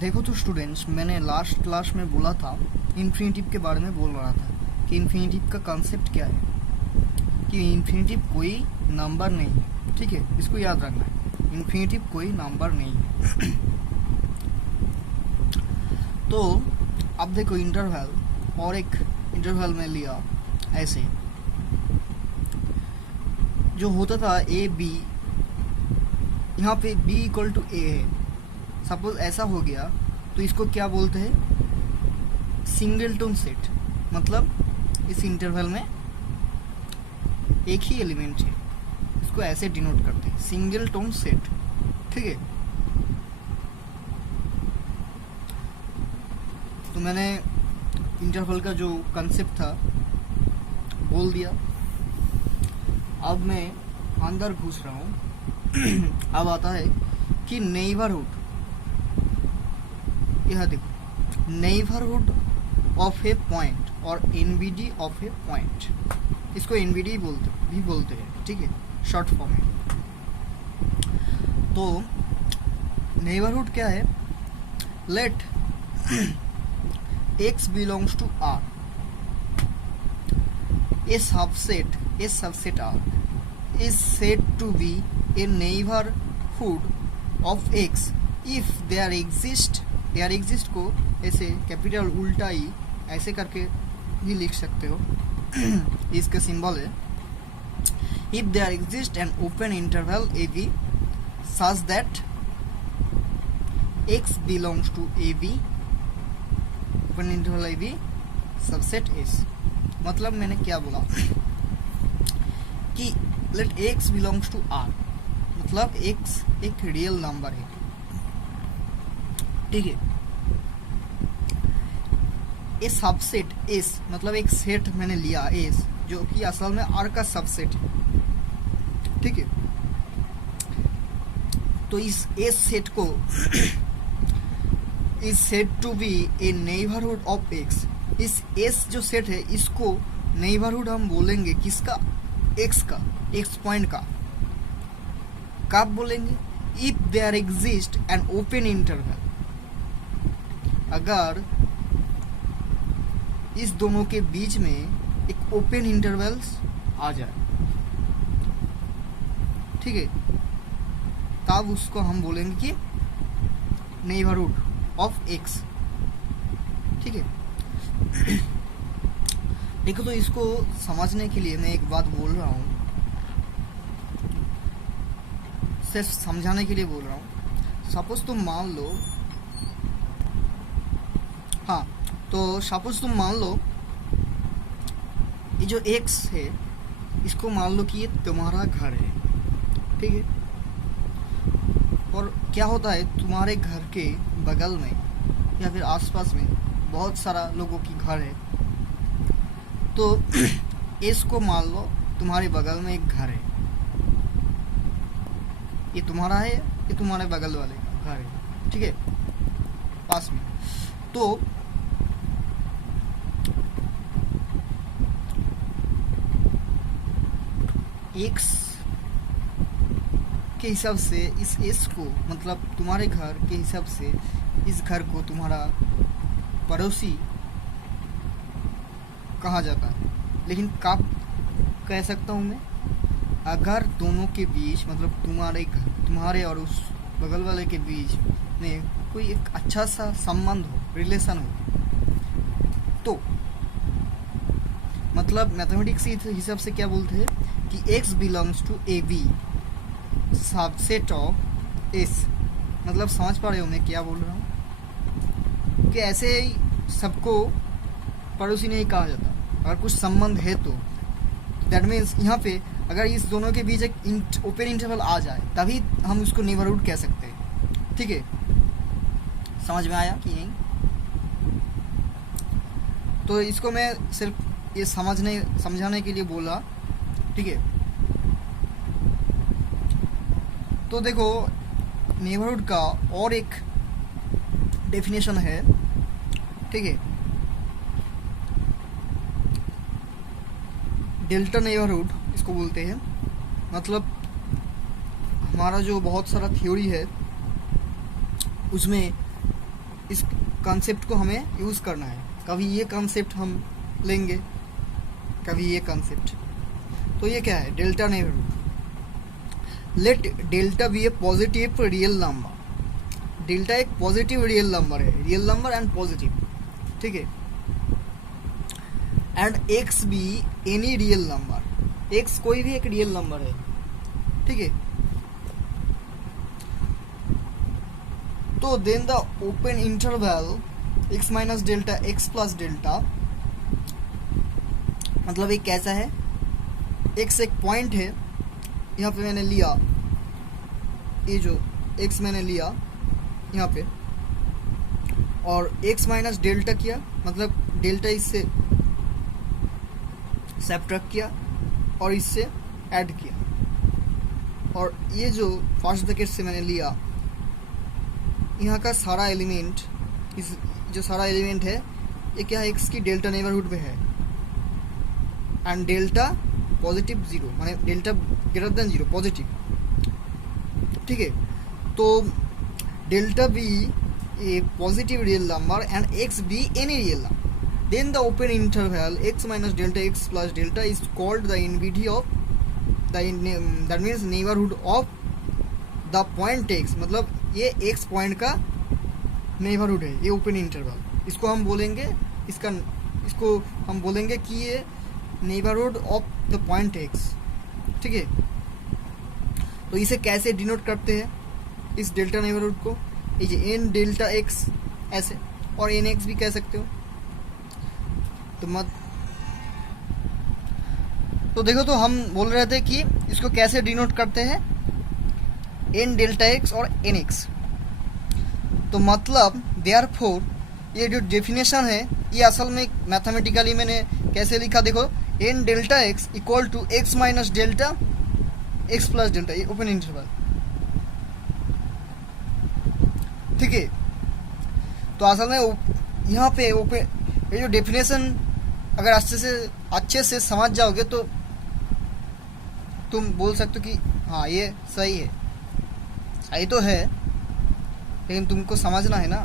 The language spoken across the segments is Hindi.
देखो तो स्टूडेंट्स, मैंने लास्ट क्लास में बोला था, इन्फिनिटिव के बारे में बोल रहा था कि इन्फिनिटिव का कॉन्सेप्ट क्या है, कि इन्फिनिटिव कोई नंबर नहीं है। ठीक है, इसको याद रखना है, इन्फिनिटिव कोई नंबर नहीं है। तो अब देखो, इंटरवल और एक इंटरवल में लिया ऐसे, जो होता था ए बी, यहाँ पे b इक्वल टू ए है। सपोज ऐसा हो गया तो इसको क्या बोलते हैं, सिंगलटन सेट। मतलब इस इंटरवल में एक ही एलिमेंट है, इसको ऐसे डिनोट करते हैं, सिंगलटन सेट। ठीक है, तो मैंने इंटरवल का जो कंसेप्ट था बोल दिया। अब मैं अंदर घुस रहा हूँ। अब आता है कि नेबरहुड, यह देखो, नेबरहुड ऑफ ए पॉइंट और एनबीडी ऑफ ए पॉइंट, इसको एनबीडी भी बोलते हैं। ठीक है, शॉर्ट फॉर्म में। तो नेबरहुड क्या है, late x belongs to R, a subset R is said to be a neighborhood of x if there exist को ऐसे कैपिटल उल्टा ही ऐसे करके भी लिख सकते हो। इसका सिंबल है, if there exists an open interval AB such that x belongs to AB, open interval AB subset S। मतलब मैंने क्या बोला कि let x belongs to R, मतलब x एक रियल नंबर है। ठीक है, ए सबसेट S, मतलब एक सेट मैंने लिया S, जो कि असल में R का सबसेट है। ठीक है, तो इस S सेट को is said to be a neighborhood of x। इस s जो सेट है, इसको नेबरहुड हम बोलेंगे किसका, x का, x पॉइंट का। कब बोलेंगे, if there exist an open interval, अगर इस दोनों के बीच में एक ओपन इंटरवल्स आ जाए। ठीक है, तब उसको हम बोलेंगे कि नेबरहुड ऑफ x। ठीक है, देखो तो इसको समझने के लिए मैं एक बात बोल रहा हूँ, सिर्फ समझाने के लिए बोल रहा हूँ। सपोज तुम मान लो, हाँ, तो सपोज तुम मान लो ये जो x है, इसको मान लो कि ये तुम्हारा घर है। ठीक है, और क्या होता है, तुम्हारे घर के बगल में या फिर आसपास में बहुत सारा लोगों की घर है। तो इसको मान लो तुम्हारे बगल में एक घर है, ये तुम्हारा है, ये तुम्हारे बगल वाले का घर है। ठीक है, पास में। तो x के हिसाब से इस s को, मतलब तुम्हारे घर के हिसाब से इस घर को तुम्हारा पड़ोसी कहा जाता है। लेकिन कब कह सकता हूँ मैं, अगर दोनों के बीच, मतलब तुम्हारे और उस बगल वाले के बीच में कोई एक अच्छा सा संबंध हो, रिलेशन हो। तो मतलब मैथमेटिक्स के हिसाब से क्या बोलते हैं कि x belongs to AB subset of S। मतलब समझ पा रहे हो मैं क्या बोल रहा हूँ, कि ऐसे ही सबको पड़ोसी नहीं कहा जाता। अगर कुछ संबंध है तो दैट मीन्स यहाँ पे अगर इस दोनों के बीच एक ओपन इंटरवल आ जाए, तभी हम उसको नेबरहुड कह सकते हैं। ठीक है, समझ में आया कि नहीं? तो इसको मैं सिर्फ ये समझाने के लिए बोला। ठीक है, तो देखो, नेबरहुड का और एक डेफिनेशन है। ठीक है, डेल्टा नेबरहुड इसको बोलते हैं। मतलब हमारा जो बहुत सारा थ्योरी है उसमें इस कॉन्सेप्ट को हमें यूज़ करना है। कभी ये कॉन्सेप्ट हम लेंगे, कभी ये कॉन्सेप्ट। तो ये क्या है, delta neighbourhood. Let delta be a positive real number. Delta एक पॉजिटिव रियल नंबर है, रियल नंबर एंड पॉजिटिव, ठीक है। And x be any real number, x कोई भी एक रियल नंबर है, ठीक है। तो then the open interval x minus delta x plus delta, मतलब एक कैसा है, x एक पॉइंट है, यहाँ पे मैंने लिया, ये जो x मैंने लिया यहाँ पे, और x माइनस डेल्टा किया, मतलब डेल्टा इससे सब्ट्रैक्ट किया और इससे ऐड किया, और ये जो फर्स्ट ब्रैकेट से मैंने लिया, यहाँ का सारा एलिमेंट, इस जो सारा एलिमेंट है ये क्या है, x की डेल्टा नेबरहुड में है, एंड डेल्टा पॉजिटिव 0, माने डेल्टा ग्रेटर देन 0 पॉजिटिव, ठीक है। तो delta be a positive real number and x be any real number, then the open interval x minus delta x plus delta is called the NBD of that means neighbourhood of the point x, मतलब ये x पॉइंट का नेबरहुड है, ये ओपन इंटरवल। इसको हम बोलेंगे, इसको हम बोलेंगे कि ये neighbourhood of the point x, ठीक है। तो इसे कैसे डिनोट करते हैं इस डेल्टा नेबरहुड को, ये एन डेल्टा x ऐसे, और एन एक्स भी कह सकते हो। तो देखो, तो हम बोल रहे थे कि इसको कैसे डिनोट करते हैं, एन डेल्टा x और एन एक्स। तो मतलब देयरफॉर ये जो डेफिनेशन है ये असल में मैथमेटिकली मैंने कैसे लिखा, देखो, N delta x equal to x minus delta x plus delta, ये ओपन इंटरवल, ठीक है। तो असल में यहाँ पे ओपन, ये जो डेफिनेशन अगर अच्छे से समझ जाओगे तो तुम बोल सकते हो कि हाँ ये सही है, सही तो है, लेकिन तुमको समझना है ना।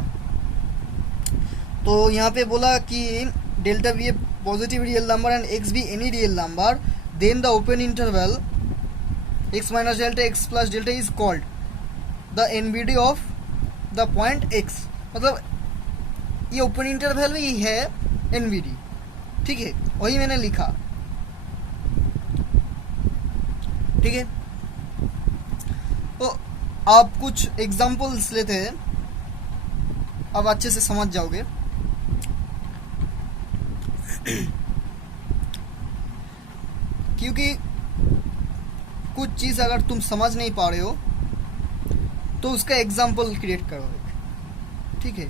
तो यहाँ पे बोला कि delta be a positive real number and x be any real number, then the open interval x minus delta x plus delta is called the NBD of the point x, मतलब ये ओपन इंटरवल में ही है NBD, ठीक है, वही मैंने लिखा, ठीक है। तो आप कुछ एग्जांपल्स लेते हैं, अब अच्छे से समझ जाओगे। क्योंकि कुछ चीज़ अगर तुम समझ नहीं पा रहे हो तो उसका एग्जाम्पल क्रिएट करो, ठीक है।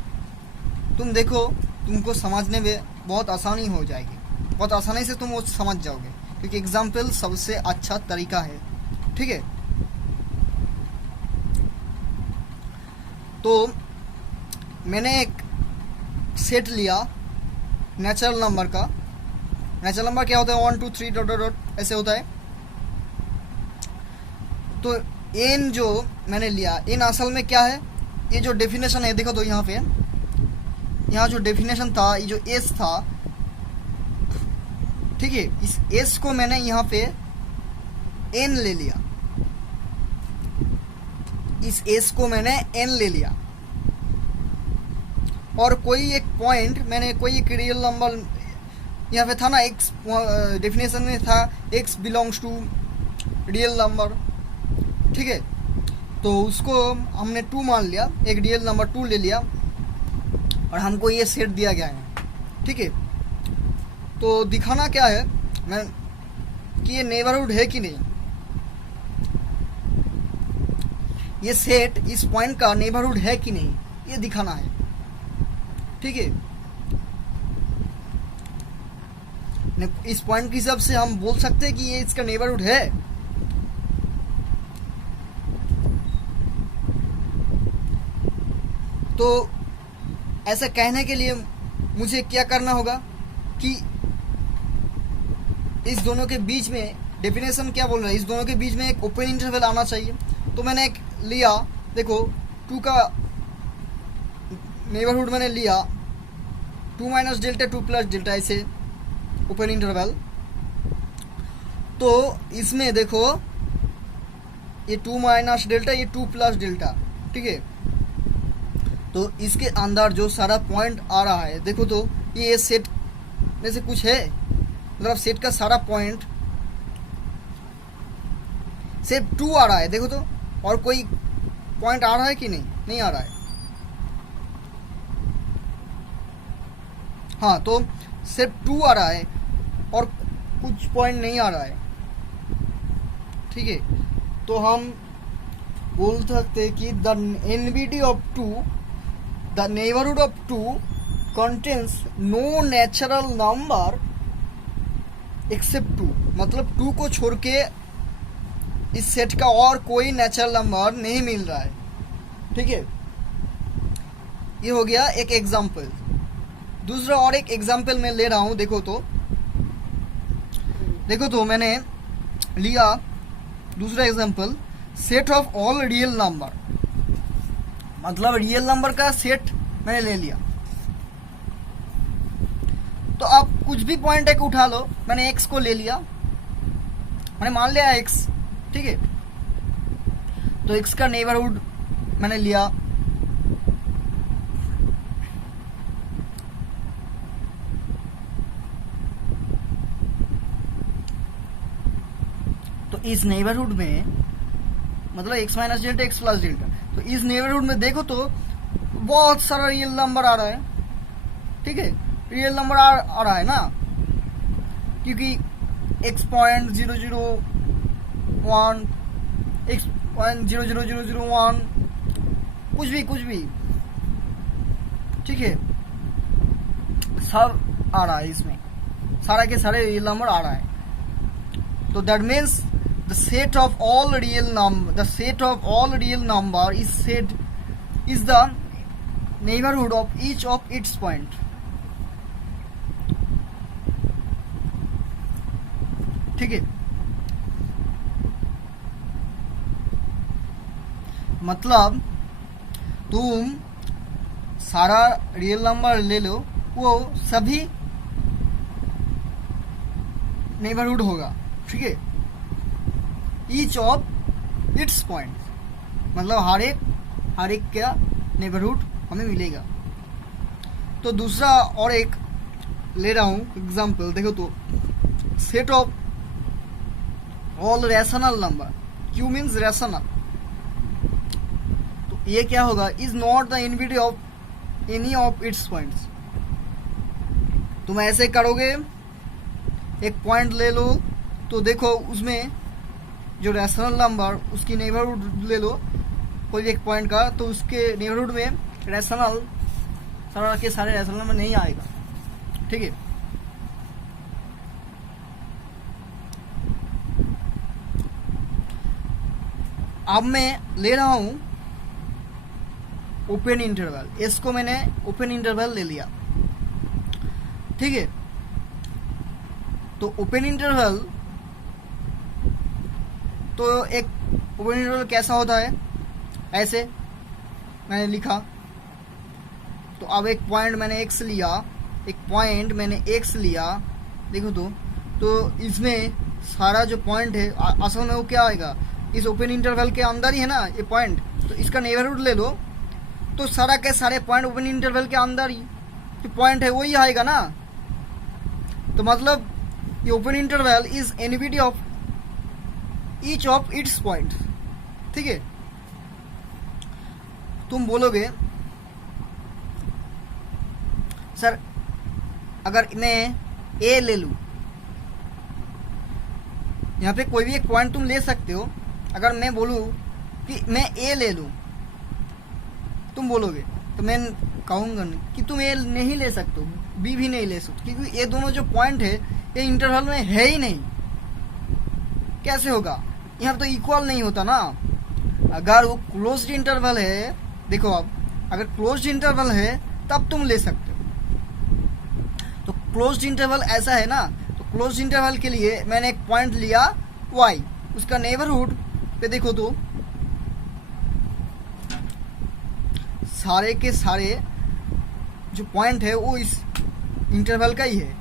तुम देखो, तुमको समझने में बहुत आसानी हो जाएगी, बहुत आसानी से तुम वो समझ जाओगे, क्योंकि एग्जाम्पल सबसे अच्छा तरीका है, ठीक है। तो मैंने एक सेट लिया नेचुरल नंबर का। नेचुरल नंबर क्या होता है, 1 2 3 डॉट डॉट डॉट ऐसे होता है। तो एन जो मैंने लिया, एन असल में क्या है, ये जो डेफिनेशन है देखो, तो यहाँ पे यहाँ जो डेफिनेशन था, ये जो एस था, ठीक है, इस एस को मैंने यहाँ पे एन ले लिया, इस एस को मैंने एन ले लिया, और कोई एक पॉइंट मैंने, कोई एक रियल नंबर यहाँ पे था ना, एक्स डेफिनेशन में था x belongs to real number, ठीक है। तो उसको हमने 2 मान लिया, एक रियल नंबर 2 ले लिया, और हमको ये सेट दिया गया है, ठीक है। तो दिखाना क्या है मैं, कि ये नेबरहुड है कि नहीं, ये सेट इस पॉइंट का नेबरहुड है कि नहीं, ये दिखाना है, ठीक है। इस पॉइंट के हिसाब से हम बोल सकते हैं कि ये इसका नेबरहुड है। तो ऐसा कहने के लिए मुझे क्या करना होगा कि इस दोनों के बीच में, डेफिनेशन क्या बोल रहा है, इस दोनों के बीच में एक ओपन इंटरवल आना चाहिए। तो मैंने एक लिया, देखो 2 का नेबरहुड मैंने लिया 2 माइनस डेल्टा 2 प्लस डेल्टा ऐसे ओपन इंटरवल, तो इसमें देखो ये 2 माइनस डेल्टा, ये 2 प्लस डेल्टा, ठीक है। तो इसके अंदर जो सारा पॉइंट आ रहा है देखो, तो ये सेट में से कुछ है, मतलब सेट का सारा पॉइंट सिर्फ 2 आ रहा है देखो, तो और कोई पॉइंट आ रहा है कि नहीं आ रहा है। हाँ, तो सिर्फ 2 आ रहा है और कुछ पॉइंट नहीं आ रहा है, ठीक है। तो हम बोल सकते कि the NBD of 2, the neighbourhood of 2 contains no natural number except 2, मतलब 2 को छोड़ के इस सेट का और कोई नेचुरल नंबर नहीं मिल रहा है, ठीक है। ये हो गया एक एग्जाम्पल। दूसरा और एक एग्जाम्पल मैं ले रहा हूं, देखो तो मैंने लिया दूसरा example, set of all real number, मतलब रियल नंबर का सेट मैंने ले लिया। तो आप कुछ भी पॉइंट एक उठा लो, मैंने x को ले लिया, मैंने मान लिया x, ठीक है। तो x का नेबरहुड मैंने लिया तो इस नेबरहुड में, मतलब x minus delta x plus delta, तो इस नेबरहुड में देखो तो बहुत सारा रियल नंबर आ रहा है, ठीक है। रियल नंबर आ रहा है ना, क्योंकि x.0001, x.00001, कुछ भी, ठीक है, सब आ रहा है इसमें, सारा के सारे रियल नंबर आ रहा है। तो that means the set of all real number is the neighborhood of each of its point, ठीक है। मतलब तुम सारा रियल नंबर ले लो, वो सभी नेबरहुड होगा, ठीक है, ईच ऑफ इट्स पॉइंट, मतलब हर एक का नेबरहुड हमें मिलेगा। तो दूसरा और एक ले रहा हूं एग्जांपल, देखो तो set of all rational number, Q means rational, तो ये क्या होगा, is not the NBD of any of its points. तुम ऐसे करोगे, एक पॉइंट ले लो, तो देखो उसमें जो रैशनल नंबर, उसकी नेबरहुड ले लो कोई एक पॉइंट का, तो उसके नेबरहुड में रैशनल सारा के सारे रैशनल नंबर नहीं आएगा, ठीक है। अब मैं ले रहा हूं ओपन इंटरवल, इसको मैंने ओपन इंटरवल ले लिया, ठीक है। तो ओपन इंटरवल, तो एक ओपन इंटरवल कैसा होता है, ऐसे मैंने लिखा, तो अब एक पॉइंट मैंने x लिया, देखो तो इसमें सारा जो पॉइंट है असल में वो क्या आएगा, इस ओपन इंटरवल के अंदर ही है ना ये पॉइंट, तो इसका नेबरहुड ले लो, तो सारा के सारे पॉइंट ओपन इंटरवल के अंदर ही जो पॉइंट है वही आएगा ना। तो मतलब ये open interval is NVD of each of its point, ठीक है। तुम बोलोगे सर अगर मैं ए ले लूं, यहाँ पे कोई भी एक पॉइंट तुम ले सकते हो, अगर मैं बोलूं कि मैं ए ले लूं, तुम बोलोगे, तो मैं कहूंगा कि तुम ए नहीं ले सकते हो, बी भी नहीं ले सकते, क्योंकि ये दोनों जो पॉइंट है ये इंटरवल में है ही नहीं, कैसे होगा, यहाँ तो इक्वल नहीं होता ना। अगर वो क्लोज्ड इंटरवल है, देखो अब अगर क्लोज्ड इंटरवल है तब तुम ले सकते हो। तो क्लोज्ड इंटरवल ऐसा है ना, तो क्लोज्ड इंटरवल के लिए मैंने एक पॉइंट लिया y, उसका नेबरहुड पे देखो तो सारे के सारे जो पॉइंट है वो इस इंटरवल का ही है,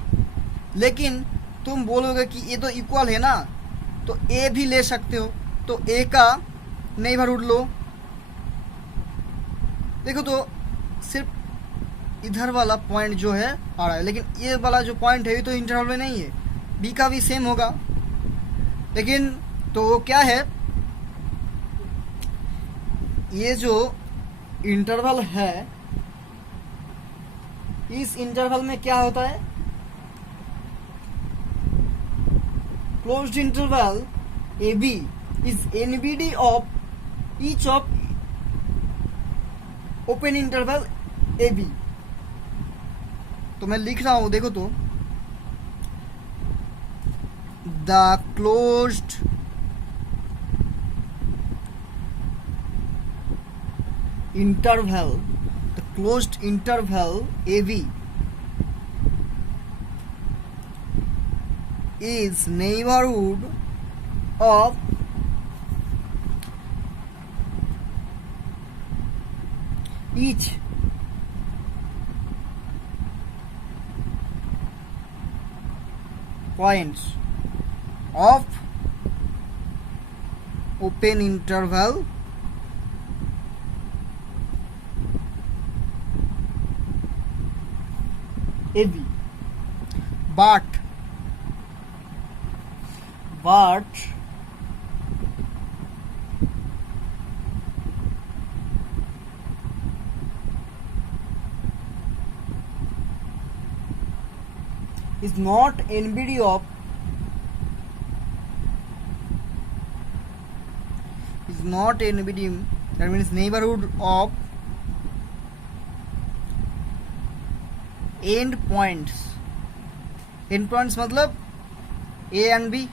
लेकिन तुम बोलोगे कि ये तो इक्वल है ना, तो ए भी ले सकते हो, तो ए का नेबरहुड लो। देखो तो सिर्फ इधर वाला पॉइंट जो है आ रहा है, लेकिन ये वाला जो पॉइंट है ये तो इंटरवल में नहीं है, बी का भी सेम होगा। लेकिन तो वो क्या है, ये जो इंटरवल है, इस इंटरवल में क्या होता है, closed interval A B is NBD of each of open interval A B. तो मैं लिख रहा हूं, देखो तो, the closed interval, the closed interval AB is neighborhood of each points of open interval AB, but is not NBD of that means neighborhood of and points मतलब ए एंड बी।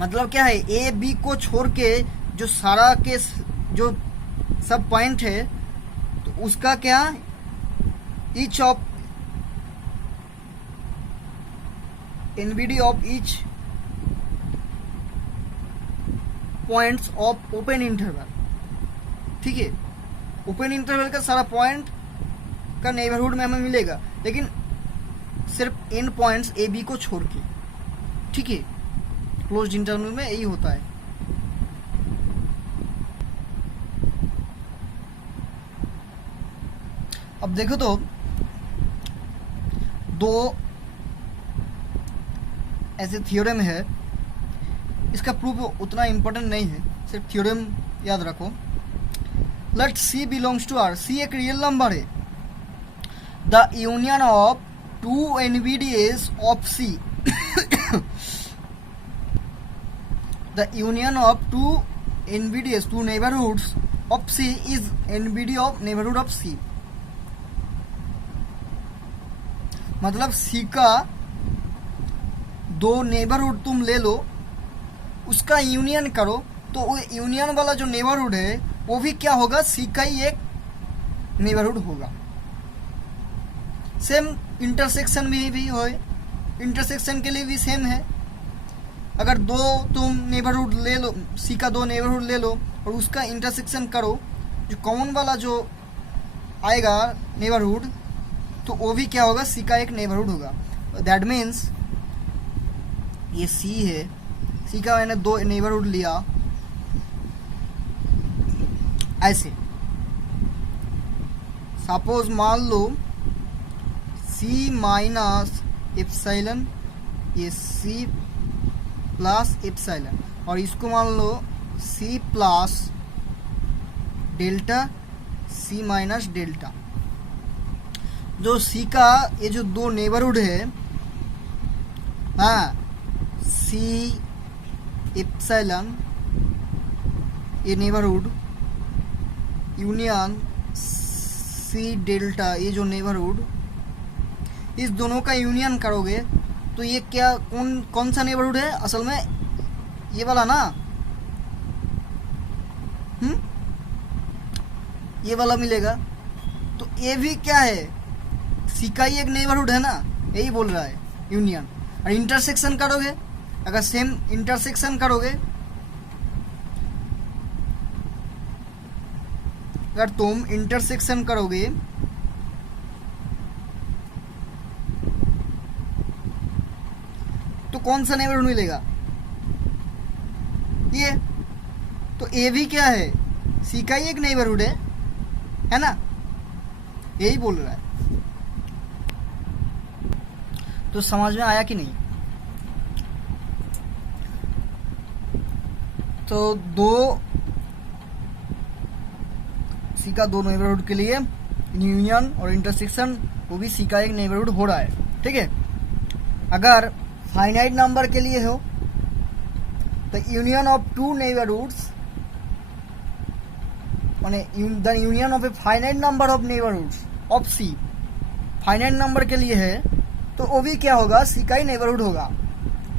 मतलब क्या है, ए बी को छोड़ के जो सारा के जो सब पॉइंट है, तो उसका क्या, each of NBD of each points of open interval. ठीक है, ओपन इंटरवल का सारा पॉइंट का नेबरहुड में हमें मिलेगा, लेकिन सिर्फ एन पॉइंट्स ए बी को छोड़ के। ठीक है, क्लोज्ड इंटरवल में यही होता है। अब देखो तो, दो ऐसे थ्योरम है, इसका प्रूफ उतना इंपॉर्टेंट नहीं है, सिर्फ थ्योरम याद रखो। Let C belongs to R, C एक रियल नंबर है। The union of two NBDs ऑफ C the union of two NBDs, two neighbourhoods of C is NBD of neighbourhood of C। मतलब C का दो नेबरहुड तुम ले लो, उसका यूनियन करो, तो वो यूनियन वाला जो नेबरहुड है वो भी क्या होगा, सी का ही एक नेबरहुड होगा। सेम इंटरसेक्शन में भी हो, इंटरसेक्शन के लिए भी सेम है। अगर दो तुम नेबरहुड ले लो, सी का दो नेबरहुड ले लो और उसका इंटरसेक्शन करो, जो कॉमन वाला जो आएगा नेबरहुड, तो वो भी क्या होगा, सी का एक नेबरहुड होगा। दैट मीन्स ये सी है, सी का मैंने दो नेबरहुड लिया ऐसे। सपोज मान लो C माइनस एप्सिलॉन, ये C प्लस एप्सिलॉन, और इसको मान लो C plus delta, C minus delta. जो C का ये जो दो नेबरहुड है, हाँ, C एप्सिलॉन ये नेबरहुड, यूनियन C डेल्टा ये जो नेबरहुड, इस दोनों का यूनियन करोगे तो ये क्या, कौन सा नेबरहुड है असल में, ये वाला ना, ये वाला मिलेगा। तो ये भी क्या है, C का ही एक नेबरहुड है ना, यही बोल रहा है यूनियन। और इंटरसेक्शन करोगे, अगर सेम इंटरसेक्शन करोगे अगर तुम इंटरसेक्शन करोगे तो कौन सा नेबरहुड मिलेगा? ये तो ए भी क्या है, सी का ही एक नेबरहुड है ना, यही बोल रहा है। तो समझ में आया कि नहीं? तो सी का दो नेबरहुड के लिए यूनियन और इंटरसेक्शन, वो भी सी का एक नेबरहुड हो रहा है, ठीक है। अगर फाइनाइट नंबर के लिए हो the union of two neighbourhoods, माने the union of a finite number of neighbourhoods of c, finite number के लिए है तो वो भी क्या होगा, सी का ही नेबरहुड होगा।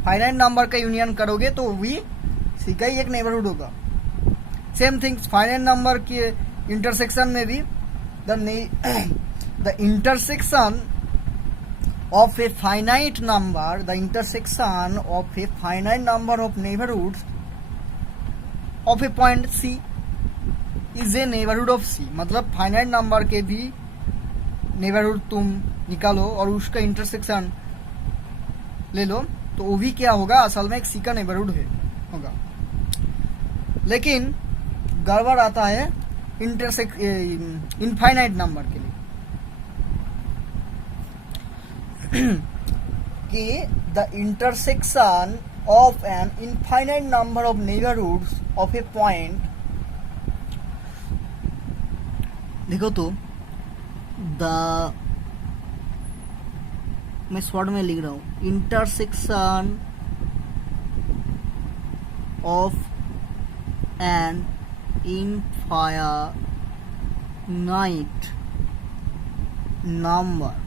फाइनाइट नंबर का यूनियन करोगे तो वो भी सी का ही एक नेबरहुड होगा। सेम थिंग्स फाइनाइट नंबर के इंटरसेक्शन में भी the intersection of a finite number, the intersection of a finite number of neighborhoods of a point C is a neighborhood of C। मतलब फाइनाइट नंबर के भी नेबरहुड तुम निकालो और उसका इंटरसेक्शन ले लो तो वो भी क्या होगा, असल में एक सी का नेबरहुड होगा। लेकिन गड़बड़ आता है इनफाइनाइट नंबर के लिए कि the intersection of an infinite number of neighbourhoods of a point, देखो तो मैं शॉर्ट में लिख रहा हूं, intersection of an infinite number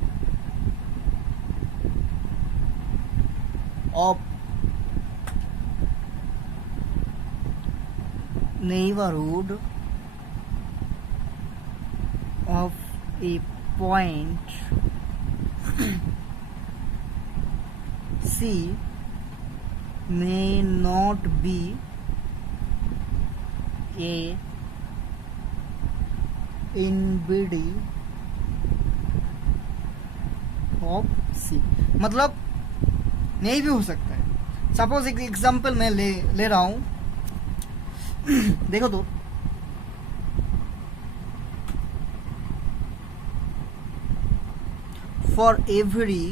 of neighborhood of a point C may not be a NBD of C। मतलब नहीं भी हो सकता है। सपोज एक एग्जाम्पल मैं ले रहा हूं देखो तो for every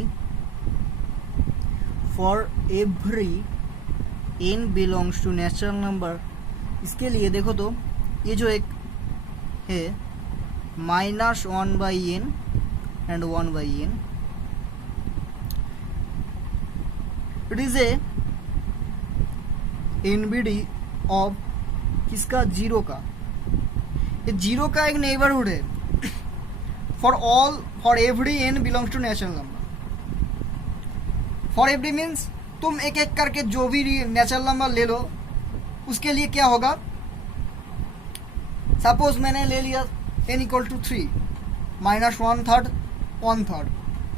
n belongs to natural number, इसके लिए देखो तो ये जो एक है -1/n and 1/n, it is a NBD of किसका, जीरो का। ये जीरो का एक नेबरहुड है for every n belongs to natural number. For every means तुम एक एक करके जो भी नेचुरल नंबर ले लो उसके लिए क्या होगा, सपोज मैंने ले लिया n = 3 -1/3 1/3,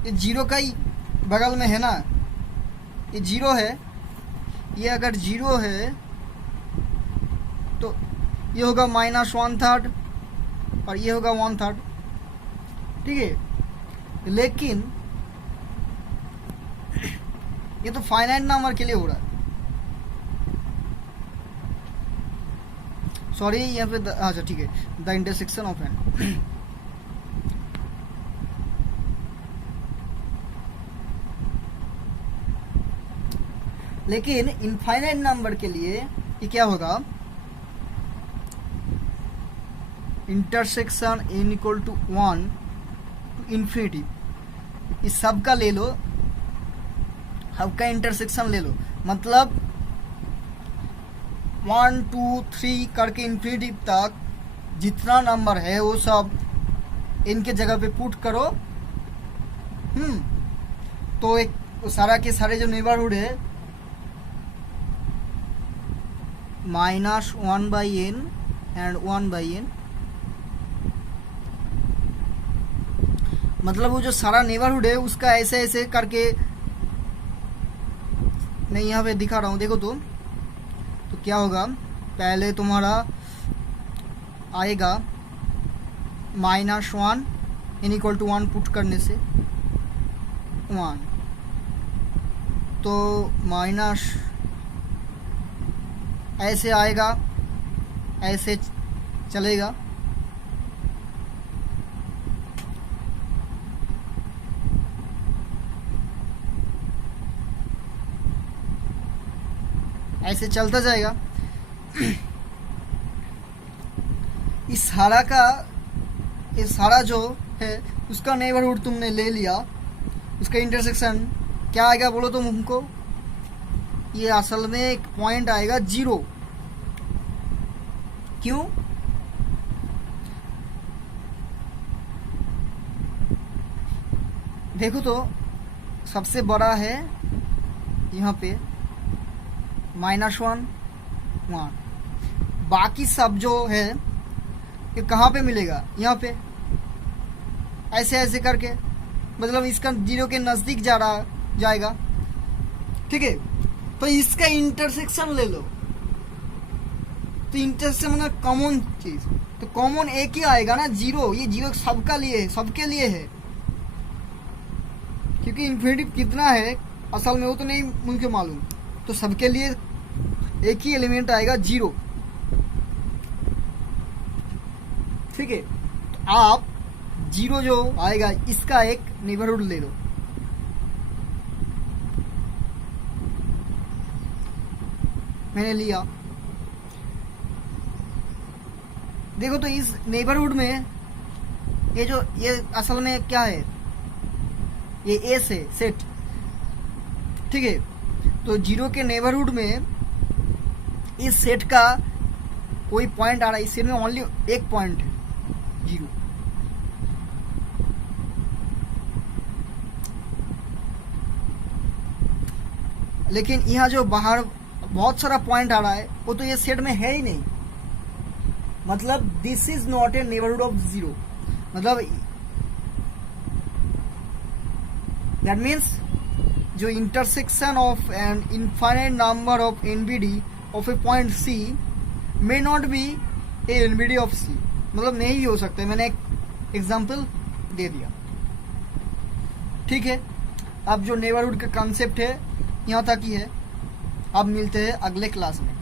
ये जीरो का ही बगल में है ना, ये जीरो है, ये अगर जीरो है तो ये होगा -1/3 और ये होगा 1/3, ठीक है। लेकिन ये तो फाइनाइट नंबर के लिए हो रहा है, सॉरी यहाँ पे अच्छा ठीक है, द इंटरसेक्शन ऑफ एन। लेकिन इनफाइनाइट नंबर के लिए ये क्या होगा, इंटरसेक्शन n = 1 to infinity, इस सब का ले लो, सबका इंटरसेक्शन ले लो, मतलब 1 2 3 करके इन्फिनिटी तक जितना नंबर है वो सब इनके जगह पे पुट करो। तो एक सारा के सारे जो नेबरहुड है -1/n एंड 1/n, मतलब वो जो सारा नेबरहुड है उसका ऐसे ऐसे करके मैं यहाँ पे दिखा रहा हूँ, देखो तो क्या होगा, पहले तुम्हारा आएगा -1 n = 1 पुट करने से 1, तो माइनस ऐसे आएगा, ऐसे चलेगा, ऐसे चलता जाएगा। इस सारा जो है उसका नेबरहुड तुमने ले लिया, उसका इंटरसेक्शन क्या आएगा बोलो तुम हमको? ये असल में एक पॉइंट आएगा 0। क्यों? देखो तो सबसे बड़ा है यहाँ पे -1 1, बाकी सब जो है ये कहाँ पे मिलेगा? यहाँ पे ऐसे ऐसे करके, मतलब इसका 0 के नज़दीक जाएगा। ठीक है, तो इसका इंटरसेक्शन ले लो, तो इंटरसेक्शन मतलब कॉमन चीज, तो कॉमन एक ही आएगा ना, 0। ये 0 सबका लिए है, सबके लिए है, क्योंकि इन्फिनिटी कितना है असल में वो तो नहीं मुझे मालूम, तो सबके लिए एक ही एलिमेंट आएगा 0। ठीक है, तो आप 0 जो आएगा इसका एक नेबरहुड ले लो। मैंने लिया, देखो तो इस नेबरहुड में ये असल में क्या है? ये एस है, सेट। ठीक है, तो 0 के नेबरहुड में इस सेट का कोई पॉइंट आ रहा है, इस सेट में ओनली एक पॉइंट है 0। लेकिन यहाँ जो बाहर बहुत सारा पॉइंट आ रहा है वो तो ये सेट में है ही नहीं, मतलब this is not a neighbourhood of 0। मतलब दैट मीन्स जो intersection of an infinite number of NBD of a point c may not be a NBD of c, मतलब नहीं भी हो सकता। मैंने एक एग्जांपल दे दिया। ठीक है, अब जो नेबरहुड का कॉन्सेप्ट है यहाँ तक ही है। अब मिलते हैं अगले क्लास में।